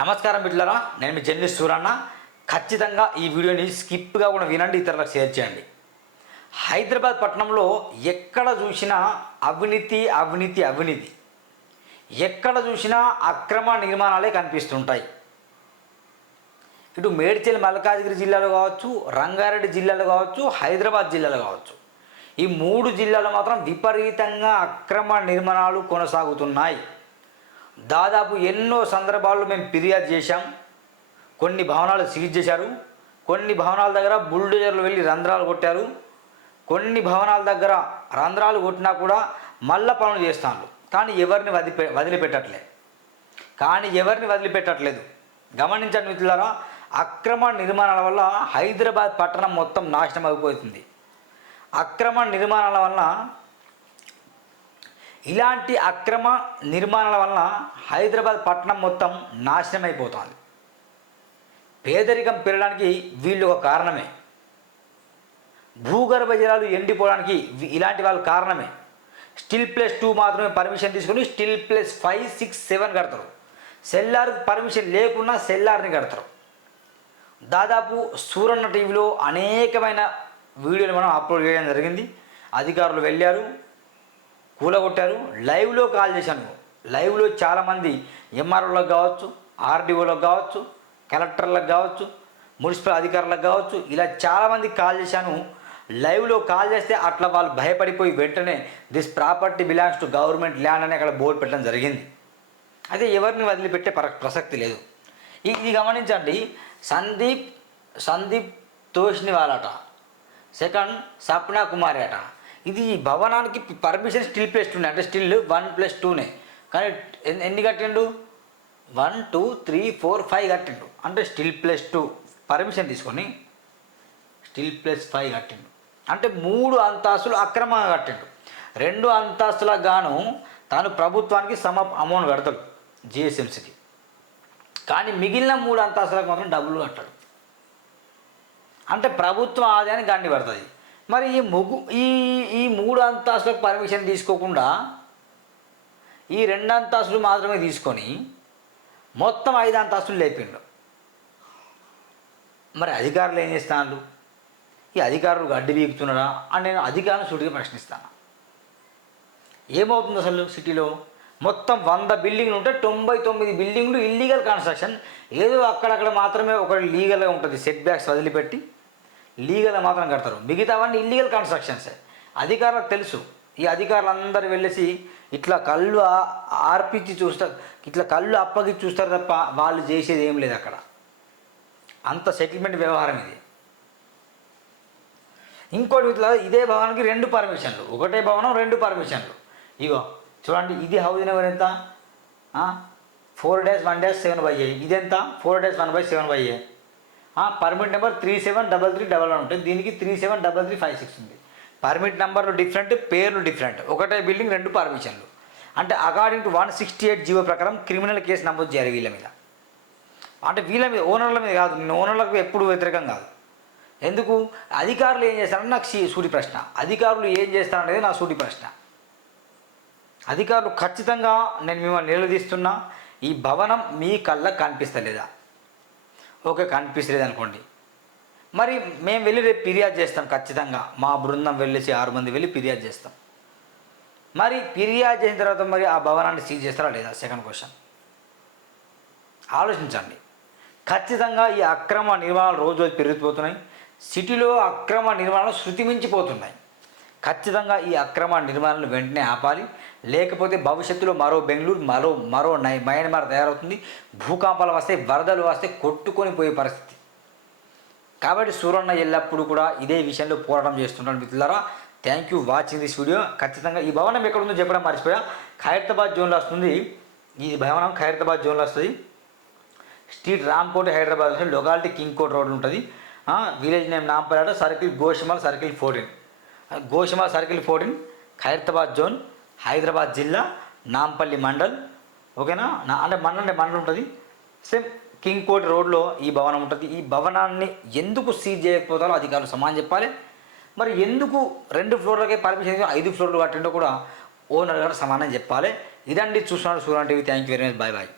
నమస్కారం మిత్రులారా, నేను మీ జర్నలిస్ట్ సూరన్న. ఖచ్చితంగా ఈ వీడియోని స్కిప్గా కూడా వినండి, ఇతరులకు షేర్ చేయండి. హైదరాబాద్ పట్టణంలో ఎక్కడ చూసినా అవినీతి అవినీతి అవినీతి, ఎక్కడ చూసినా అక్రమ నిర్మాణాలే కనిపిస్తుంటాయి. ఇటు మేడ్చల్ మల్కాజ్గిరి జిల్లాలో కావచ్చు, రంగారెడ్డి జిల్లాలో కావచ్చు, హైదరాబాద్ జిల్లాలో కావచ్చు, ఈ 3 జిల్లాలో మాత్రం విపరీతంగా అక్రమ నిర్మాణాలు కొనసాగుతున్నాయి. దాదాపు ఎన్నో సందర్భాల్లో మేము ఫిర్యాదు చేశాం. కొన్ని భవనాలు సీజ్ చేశారు, కొన్ని భవనాల దగ్గర బుల్డోజర్లు వెళ్ళి రంధ్రాలు కొట్టారు, కొన్ని భవనాల దగ్గర రంధ్రాలు కొట్టినా కూడా మళ్ళా పనులు చేస్తాను. కానీ ఎవరిని వదిలిపెట్టట్లేదు. గమనించండి మిత్రులారా, అక్రమ నిర్మాణాల వల్ల హైదరాబాద్ పట్టణం మొత్తం నాశనం అయిపోతుంది. అక్రమ నిర్మాణాల వలన ఇలాంటి అక్రమ నిర్మాణాల వలన హైదరాబాద్ పట్టణం మొత్తం నాశనం అయిపోతుంది. పేదరికం పెరగడానికి వీళ్ళు ఒక కారణమే. భూగర్భ జలాలు ఎండిపోవడానికి ఇలాంటి వాళ్ళు కారణమే. స్టిల్ ప్లస్ 2 మాత్రమే పర్మిషన్ తీసుకుని స్టిల్ ప్లస్ 5, 6, 7 కడతారు. సెల్లార్కి పర్మిషన్ లేకున్నా సెల్లార్ని కడతారు. దాదాపు సూరన్న టీవీలో అనేకమైన వీడియోలు మనం అప్లోడ్ చేయడం జరిగింది. అధికారులు వెళ్ళారు, కూలగొట్టారు. లైవ్లో కాల్ చేశాను. లైవ్లో చాలామంది ఎంఆర్ఓలకు కావచ్చు, ఆర్డీఓలకు కావచ్చు, కలెక్టర్లకు కావచ్చు, మున్సిపల్ అధికారులకు కావచ్చు, ఇలా చాలామంది కాల్ చేశాను. లైవ్లో కాల్ చేస్తే అట్లా వాళ్ళు భయపడిపోయి వెంటనే this property belongs to government land అని అక్కడ బోర్డు పెట్టడం జరిగింది. అదే ఎవరిని వదిలిపెట్టే ప్రసక్తి లేదు. ఇది గమనించండి. సందీప్ తోష్నివాల్, సెకండ్ సప్నా కుమారి అట. ఇది ఈ భవనానికి పర్మిషన్ స్టిల్ ప్లస్ 2 అంటే స్టిల్ 1+2 కానీ ఎన్ని కట్టిండు? 1, 2, 3, 4, 5 కట్టిండు. అంటే స్టిల్ ప్లస్ 2 పర్మిషన్ తీసుకొని స్టిల్ ప్లస్ 5 కట్టిండు. అంటే 3 అంతస్తులు అక్రమంగా కట్టిండు. 2 అంతస్తులకు గాను తాను ప్రభుత్వానికి అమౌంట్ కడతాడు, జిహెచ్ఎంసీకి. కానీ మిగిలిన 3 అంతస్తులకు మాత్రం డబ్బులు కట్టాడు. అంటే ప్రభుత్వం ఆదాయాన్ని గండి పడుతుంది. మరి ఈ 3 అంతస్తులకు పర్మిషన్ తీసుకోకుండా ఈ 2 అంతస్తులు మాత్రమే తీసుకొని మొత్తం 5 అంతస్తులు లేపిండు. మరి అధికారులు ఏం చేస్తున్నారు? ఈ అధికారులు గడ్డి వీగుతున్నారా అని నేను అధికారులను సూటిగా ప్రశ్నిస్తాను. ఏమవుతుంది అసలు? సిటీలో మొత్తం 100 బిల్డింగ్లు ఉంటే 99 బిల్డింగ్లు ఇల్లీగల్ కన్స్ట్రక్షన్. ఏదో అక్కడక్కడ మాత్రమే ఒకటి లీగల్గా ఉంటుంది, సెట్ బ్యాక్స్ వదిలిపెట్టి లీగల్గా మాత్రం కడతారు. మిగతావన్నీ ఇల్లీగల్ కన్స్ట్రక్షన్సే. అధికారులకు తెలుసు. ఈ అధికారులందరూ వెళ్ళేసి ఇట్లా కళ్ళు ఆర్పించి చూస్తారు, ఇట్లా కళ్ళు అప్పగించి చూస్తారు తప్ప వాళ్ళు చేసేది ఏం లేదు అక్కడ. అంత సెటిల్మెంట్ వ్యవహారం ఇది. ఇంకోటి ఇట్లా ఇదే భవనానికి 2 పర్మిషన్లు, ఒకటే భవనం 2 పర్మిషన్లు. ఇగో చూడండి, ఇది హౌస్ నెంబర్ ఎంత? 4-1-7/A. ఇదెంత? 4-1/7/A. పర్మిట్ నెంబర్ 373311 ఉంటుంది. దీనికి 373356 ఉంది. పర్మిట్ నెంబర్లు డిఫరెంట్, పేర్లు డిఫరెంట్. ఒకటే బిల్డింగ్ 2 పర్మిషన్లు. అంటే అకార్డింగ్ టు 168 జీవో ప్రకారం క్రిమినల్ కేసు నమోదు చేయాలి వీళ్ళ మీద. అంటే వీళ్ళ మీద, ఓనర్ల మీద కాదు. నేను ఓనర్లకు ఎప్పుడు వ్యతిరేకం కాదు. ఎందుకు? అధికారులు ఏం చేస్తారని నాకు సూటి ప్రశ్న. అధికారులు ఏం చేస్తారనేది నా సూటి ప్రశ్న. అధికారులు ఖచ్చితంగా నేను మిమ్మల్ని నిలదీస్తున్నా. ఈ భవనం మీ కళ్ళకు కనిపిస్తలేదా? ఓకే, కనిపిస్తలేదు అనుకోండి. మరి మేము వెళ్ళి రేపు ఫిర్యాదు చేస్తాం. ఖచ్చితంగా మా బృందం వెళ్ళేసి 6 మంది వెళ్ళి ఫిర్యాదు చేస్తాం. మరి ఫిర్యాదు చేసిన తర్వాత మరి ఆ భవనాన్ని సీజ్ చేస్తారా లేదా? Second question. ఆలోచించండి. ఖచ్చితంగా ఈ అక్రమ నిర్మాణాలు రోజు పెరిగిపోతున్నాయి. సిటీలో అక్రమ నిర్మాణాలు శృతిమించిపోతున్నాయి. ఖచ్చితంగా ఈ అక్రమ నిర్మాణాలను వెంటనే ఆపాలి. లేకపోతే భవిష్యత్తులో మరో బెంగళూరు, మరో మయన్మార్ తయారవుతుంది. భూకంపాలు వస్తే, వరదలు వస్తే కొట్టుకొని పోయే పరిస్థితి. కాబట్టి సూరన్న ఎల్లప్పుడూ కూడా ఇదే విషయంలో పోరాటం చేస్తుంటాను మిత్రులారా. Thank you watching this video. ఖచ్చితంగా ఈ భవనం ఎక్కడ ఉందో చెప్పడం మర్చిపోయా. ఖైరతాబాద్ జోన్లో వస్తుంది. ఈ భవనం ఖైరతాబాద్ జోన్లో వస్తుంది. స్ట్రీట్ రామ్కోట్, హైదరాబాద్ వస్తుంది. లొకాలిటీ కింగ్ కోట్ రోడ్ ఉంటుంది. Village name Nampally, circle Goshamahal, circle 14, Goshamahal circle 14, Khairatabad zone, Hyderabad జిల్లా, నాంపల్లి మండల్. ఓకేనా? అంటే మండల్ ఉంటుంది. సేమ్ కింగ్ కోట్ రోడ్లో ఈ భవనం ఉంటుంది. ఈ భవనాన్ని ఎందుకు సీజ్ చేయకపోతారో అధికారులు సమాధానం చెప్పాలి. మరి ఎందుకు 2 ఫ్లోర్లకే పర్మిషన్ 5 ఫ్లోర్లు కట్టిండో కూడా ఓనర్ గారు సమాధానం చెప్పాలి. ఇదండి చూస్తున్నారు Suranna TV. Thank you very much. Bye bye.